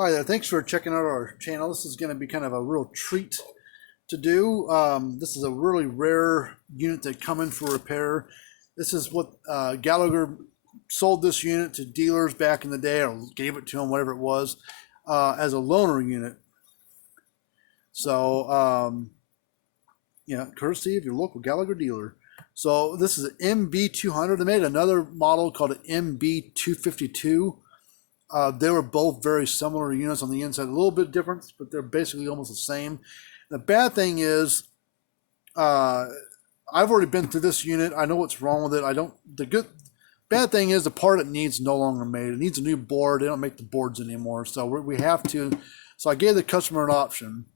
Hi there, thanks for checking out our channel. This is going to be kind of a real treat to do. This is a really rare unit that come in for repair. This is what Gallagher sold this unit to dealers back in the day, or gave it to them, whatever it was, as a loaner unit. So, yeah, courtesy of your local Gallagher dealer. So this is an MB200. They made another model called an MB252. They were both very similar units on the inside, a little bit different, but they're basically almost the same. The bad thing is, I've already been through this unit. I know what's wrong with it. Bad thing is the part it needs no longer made. It needs a new board. They don't make the boards anymore, so we have to. So I gave the customer an option.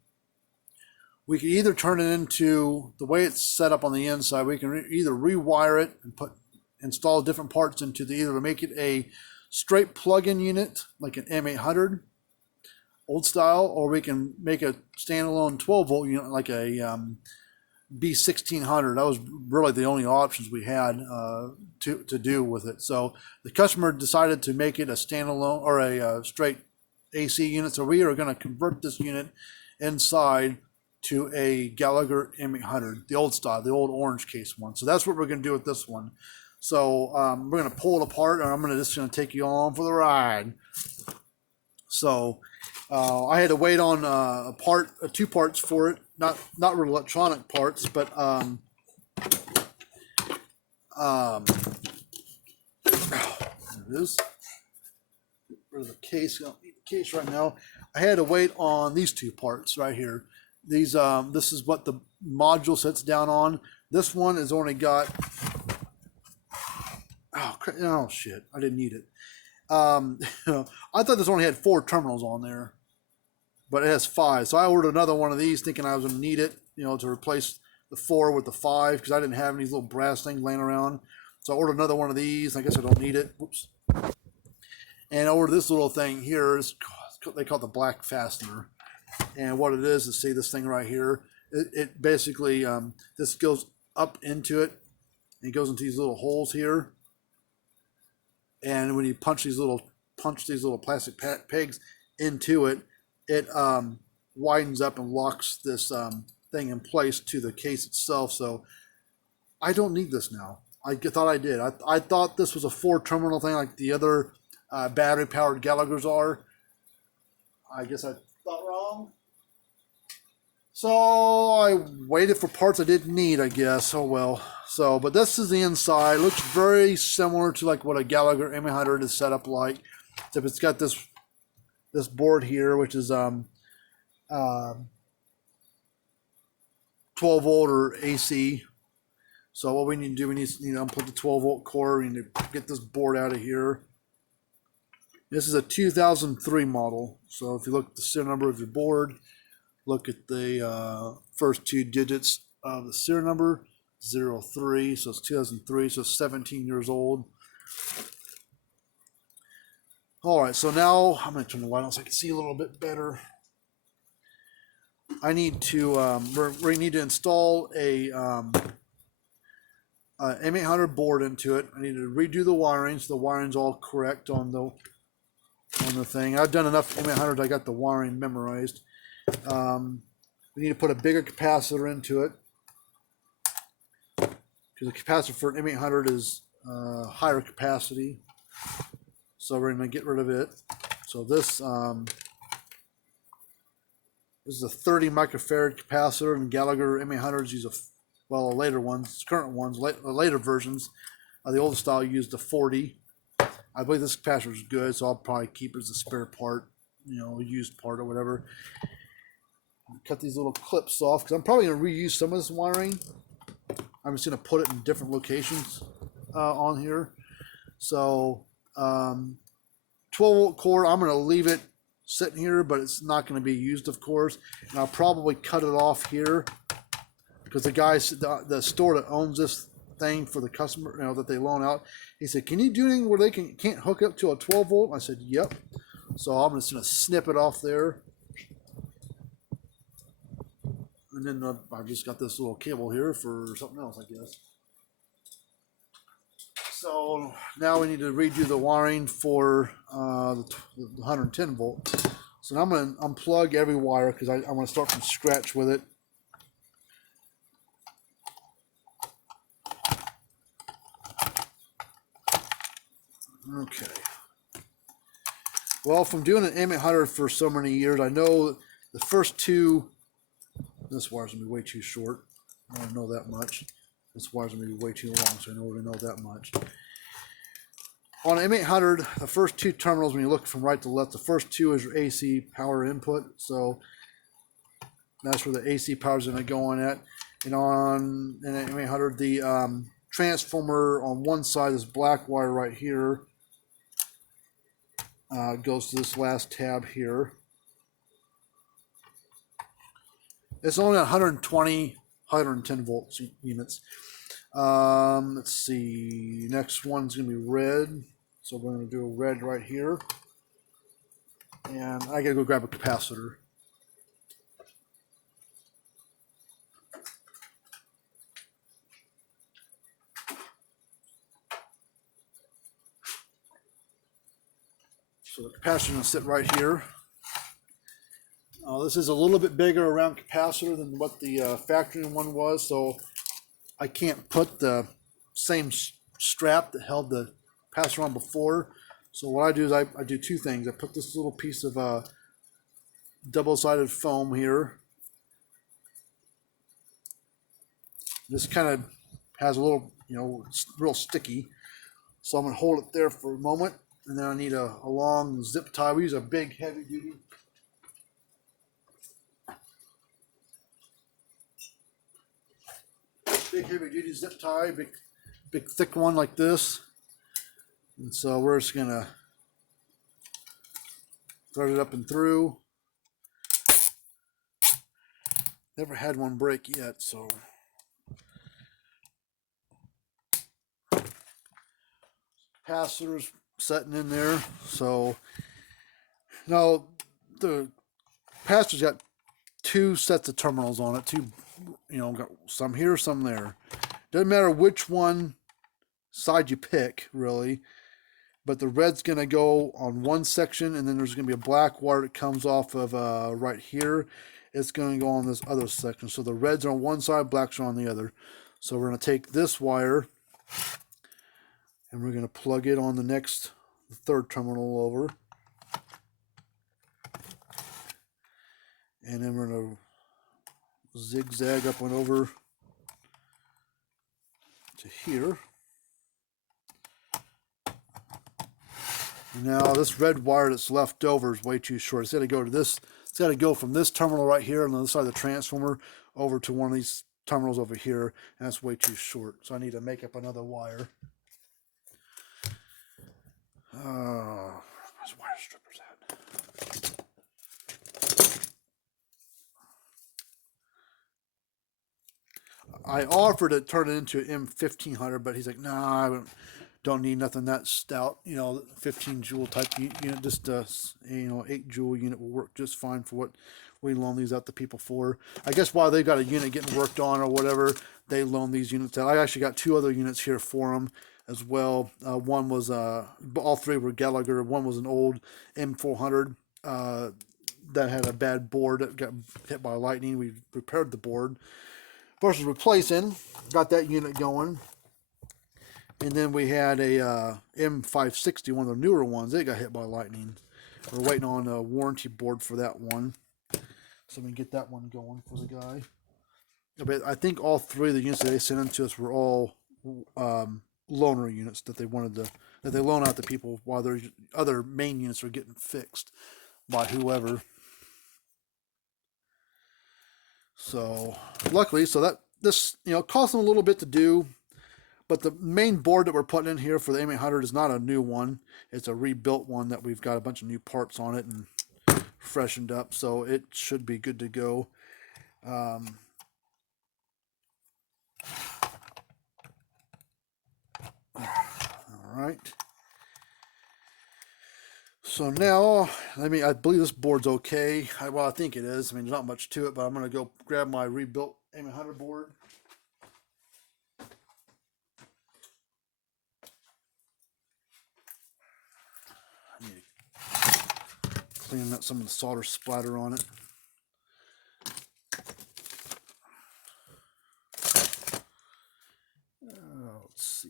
We can either turn it into the way it's set up on the inside. We can either rewire it and install different parts into either to make it a straight plug-in unit like an M800 old style, or we can make a standalone 12-volt unit like a B1600. That was really the only options we had to do with it. So the customer decided to make it a standalone or a straight AC unit. So we are going to convert this unit inside to a Gallagher M800, the old style, the old orange case one. So that's what we're going to do with this one. So we're going to pull it apart, and I'm just going to take you on for the ride. So I had to wait on two parts for it, not real electronic parts, but there it is. Get rid of the case. I don't need the case right now. I had to wait on these two parts right here. These this is what the module sits down on. This one has only got. Oh shit! I didn't need it. I thought this only had 4 terminals on there, but it has 5. So I ordered another one of these, thinking I was going to need it, to replace the 4 with the 5, because I didn't have any little brass things laying around. So I ordered another one of these. I guess I don't need it. Whoops. And I ordered this little thing here. They call it the black fastener. And what it is see this thing right here. It basically this goes up into it. And it goes into these little holes here. And when you punch these little plastic pegs into it, it widens up and locks this thing in place to the case itself. So I don't need this now. I thought I did. I thought this was a 4-terminal thing like the other battery-powered Gallaghers are. I guess I thought wrong. So I waited for parts I didn't need, I guess. Oh well. So, but this is the inside. It looks very similar to like what a Gallagher M800 is set up like. Except it's got this board here, which is 12-volt or AC. So what we need to do, we need to unplug the 12-volt cord. We need to get this board out of here. This is a 2003 model. So if you look at the serial number of your board, look at the first 2 digits of the serial number, 03, so it's 2003, so it's 17 years old. All right, so now I'm going to turn the light on so I can see a little bit better. I need to, we need to install a M800 board into it. I need to redo the wiring so the wiring's all correct on the thing. I've done enough M800s, I got the wiring memorized. We need to put a bigger capacitor into it, because the capacitor for an M800 is higher capacity. So we're going to get rid of it. So this is a 30 microfarad capacitor, and Gallagher M800s use the later ones, current ones, later versions of the old style used the 40. I believe this capacitor is good, so I'll probably keep it as a spare part, a used part or whatever. Cut these little clips off because I'm probably going to reuse some of this wiring. I'm just going to put it in different locations on here. So 12-volt cord, I'm going to leave it sitting here, but it's not going to be used, of course. And I'll probably cut it off here because the guy, the store that owns this thing for the customer, that they loan out, he said, "Can you do anything where they can't hook up to a 12-volt?" I said, "Yep." So I'm just going to snip it off there. And then I've just got this little cable here for something else, I guess. So now we need to redo the wiring for the 110 volt. So now I'm going to unplug every wire because I want to start from scratch with it. Okay. Well, from doing an M800 for so many years, I know the first two, this wire's going to be way too short. I don't know that much. This wire's going to be way too long, so I already know that much. On an M800, the first two terminals, when you look from right to left, the first two is your AC power input. So that's where the AC power is going to go on at. And on an M800, the transformer on one side, this black wire right here, goes to this last tab here. It's only 120, 110 volts units. Let's see. Next one's going to be red. So we're going to do a red right here. And I got to go grab a capacitor. So the capacitor is going to sit right here. This is a little bit bigger around capacitor than what the factory one was, so I can't put the same strap that held the capacitor on before. So what I do is I do two things. I put this little piece of double-sided foam here. This kind of has a little, it's real sticky. So I'm going to hold it there for a moment, and then I need a long zip tie. We use a big heavy-duty. Big heavy-duty zip tie, big thick one like this. And so we're just going to thread it up and through. Never had one break yet, so. Capacitor's setting in there. So now the capacitor's got two sets of terminals on it. Two, got some here, some there. Doesn't matter which one side you pick, really. But the red's going to go on one section, and then there's going to be a black wire that comes off of right here. It's going to go on this other section. So the reds are on one side, blacks are on the other. So we're going to take this wire, and we're going to plug it on the third terminal over. And then we're going to zigzag up and over to here. Now this red wire that's left over is way too short. It's got to go to this. It's got to go from this terminal right here on the other side of the transformer over to one of these terminals over here, and that's way too short. So I need to make up another wire. Where's wire strippers at? I offered to turn it into an M1500, but he's like, nah, I don't need nothing that stout, 15 joule type unit. Just 8 joule unit will work just fine for what we loan these out to people for. I guess while they've got a unit getting worked on or whatever, they loan these units out. I actually got 2 other units here for them as well. One was all 3 were Gallagher. One was an old M400 that had a bad board that got hit by lightning. We repaired the board versus replacing. Got that unit going. And then we had a M560, one of the newer ones. They got hit by lightning. We're waiting on a warranty board for that one. So we can get that one going for the guy. But I think all 3 of the units that they sent in to us were all loaner units that they loan out to people while their other main units are getting fixed by whoever. So luckily, this cost them a little bit to do. But the main board that we're putting in here for the M800 is not a new one. It's a rebuilt one that we've got a bunch of new parts on it and freshened up. So it should be good to go. All right. So now, I believe this board's okay. Well, I think it is. There's not much to it, but I'm going to go grab my rebuilt M800 board. cleaning up some of the solder splatter on it. Let's see.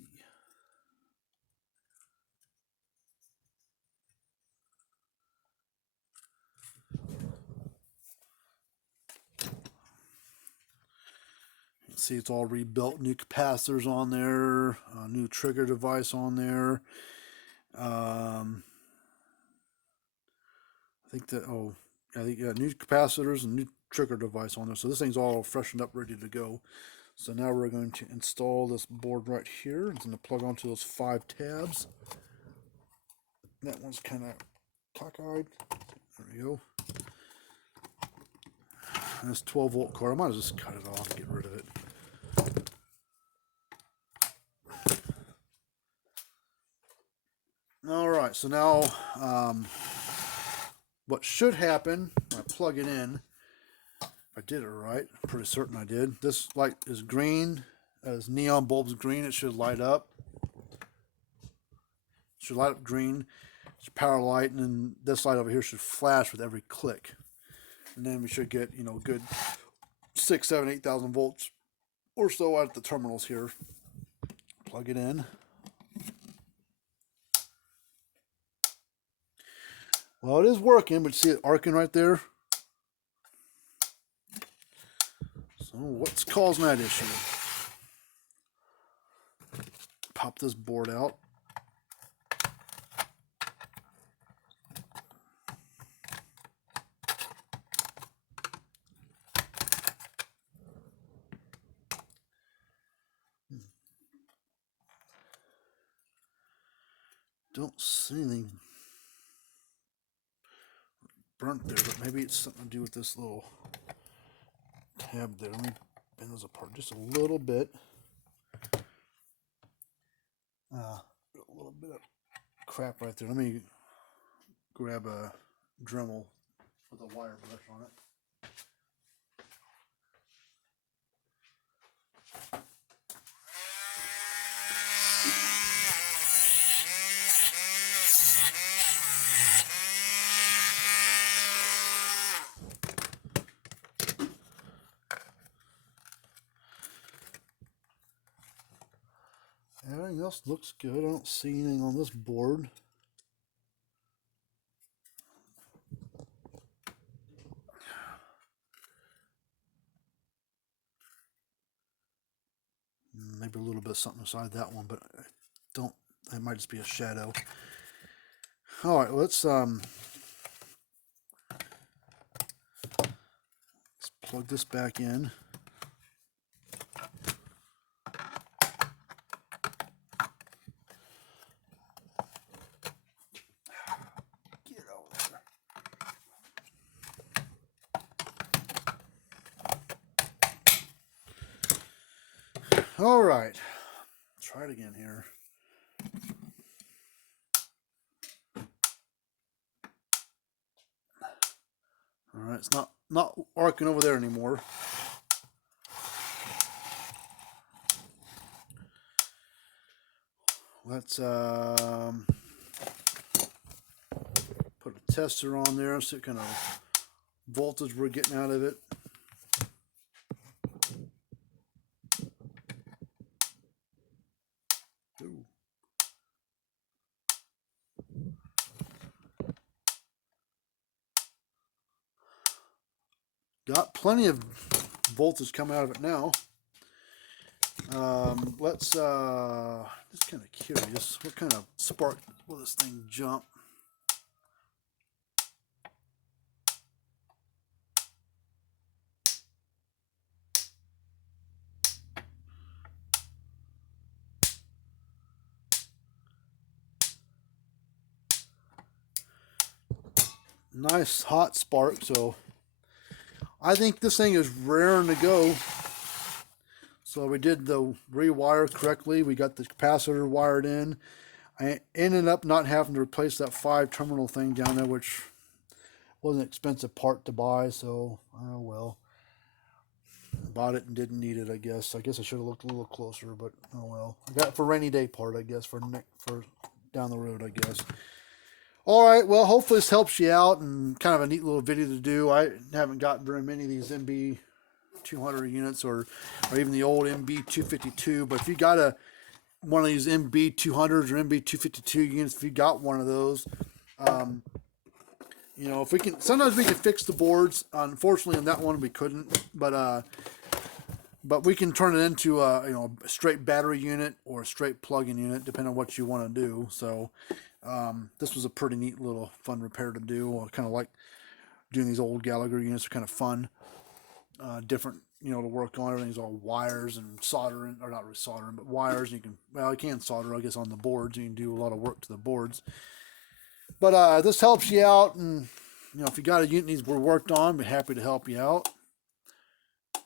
See, it's all rebuilt. New capacitors on there, new trigger device on there. I think that, I think new capacitors and new trigger device on there. So this thing's all freshened up, ready to go. So now we're going to install this board right here. It's going to plug onto those 5 tabs. That one's kind of cockeyed. There we go. And this 12-volt cord, I might as well just cut it off and get rid of it. All right, so now what should happen when I plug it in, if I did it right, I'm pretty certain I did. This light is green, as neon bulb's green, it should light up. It should light up green. It's a power light, and then this light over here should flash with every click. And then we should get, you know, good 6, 7, 8,000 volts or so out at the terminals here. Plug it in. Well, it is working, but you see it arcing right there? So what's causing that issue? Pop this board out. Don't see anything burnt there, but maybe it's something to do with this little tab there. Let me bend those apart just a little bit. A little bit of crap right there. Let me grab a Dremel with a wire brush on it. Everything else looks good. I don't see anything on this board. Maybe a little bit of something inside that one, but I don't. It might just be a shadow. All right, let's plug this back in. All right, try it again here. All right, it's not arcing over there anymore. Let's put a tester on there, see what kind of voltage we're getting out of it. Ooh. Got plenty of voltage coming out of it now. Let's just kind of curious, what kind of spark will this thing jump? Nice hot spark, so I think this thing is raring to go. So we did the rewire correctly. We got the capacitor wired in. I ended up not having to replace that 5 terminal thing down there, which was an expensive part to buy. So, oh well. Bought it and didn't need it, I guess. I guess I should have looked a little closer, but oh well. I got it for rainy day part, I guess, for down the road, I guess. All right, well, hopefully this helps you out and kind of a neat little video to do. I haven't got very many of these MB200 units or even the old MB252, but if you got one of these MB200s or MB252 units, if you got one of those, you know, if we can, sometimes we can fix the boards. Unfortunately, on that one we couldn't, but we can turn it into a, you know, a straight battery unit or a straight plug-in unit, depending on what you want to do. So this was a pretty neat little fun repair to do. I kind of like doing these old Gallagher units. Are kind of fun, different, you know, to work on. Everything's all wires and soldering, or not really soldering, but wires. You can, well, you can solder, I guess, on the boards. You can do a lot of work to the boards. But this helps you out, and you know, if you got a unit needs were worked on, we're happy to help you out.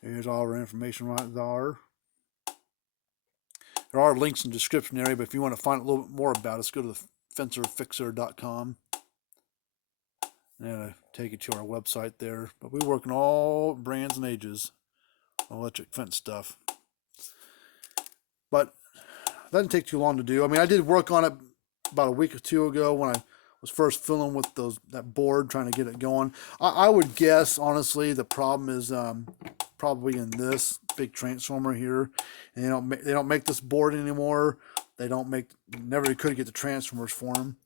Here's all our information right there. There are links in the description area, but if you want to find a little bit more about us, go to the fencerfixer.com. And it'll take you to our website there. But we work in all brands and ages, electric fence stuff. But that didn't take too long to do. I mean, I did work on it about a week or two ago when I was first fiddling with that board, trying to get it going. I would guess, honestly, the problem is probably in this big transformer here, and they don't make this board anymore. They don't make, never could get the transformers for them.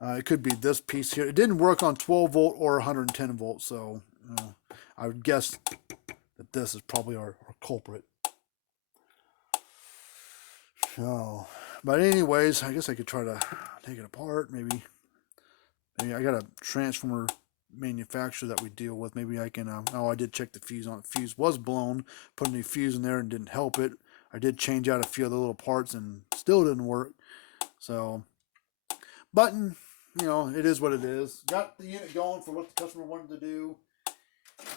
It could be this piece here. It didn't work on 12 volt or 110 volts, so I would guess that this is probably our culprit. So, but anyways, I guess I could try to take it apart. Maybe I got a transformer manufacturer that we deal with. Maybe I can, oh, I did check the fuse on it. The fuse was blown. Put a new fuse in there and didn't help it. I did change out a few of the little parts and still didn't work. So, but, you know, it is what it is. Got the unit going for what the customer wanted to do.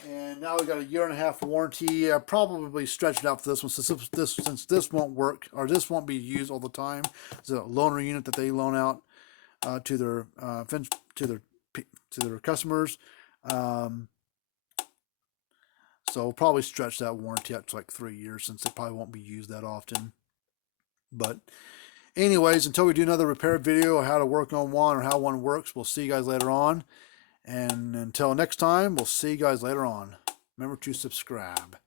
And now we got a 1.5 year warranty. I probably stretched it out for this one since this won't work, or this won't be used all the time. It's a loaner unit that they loan out to their customers. So we'll probably stretch that warranty out to like 3 years, since it probably won't be used that often. But anyways, until we do another repair video on how to work on one or how one works, we'll see you guys later on. And until next time, we'll see you guys later on. Remember to subscribe.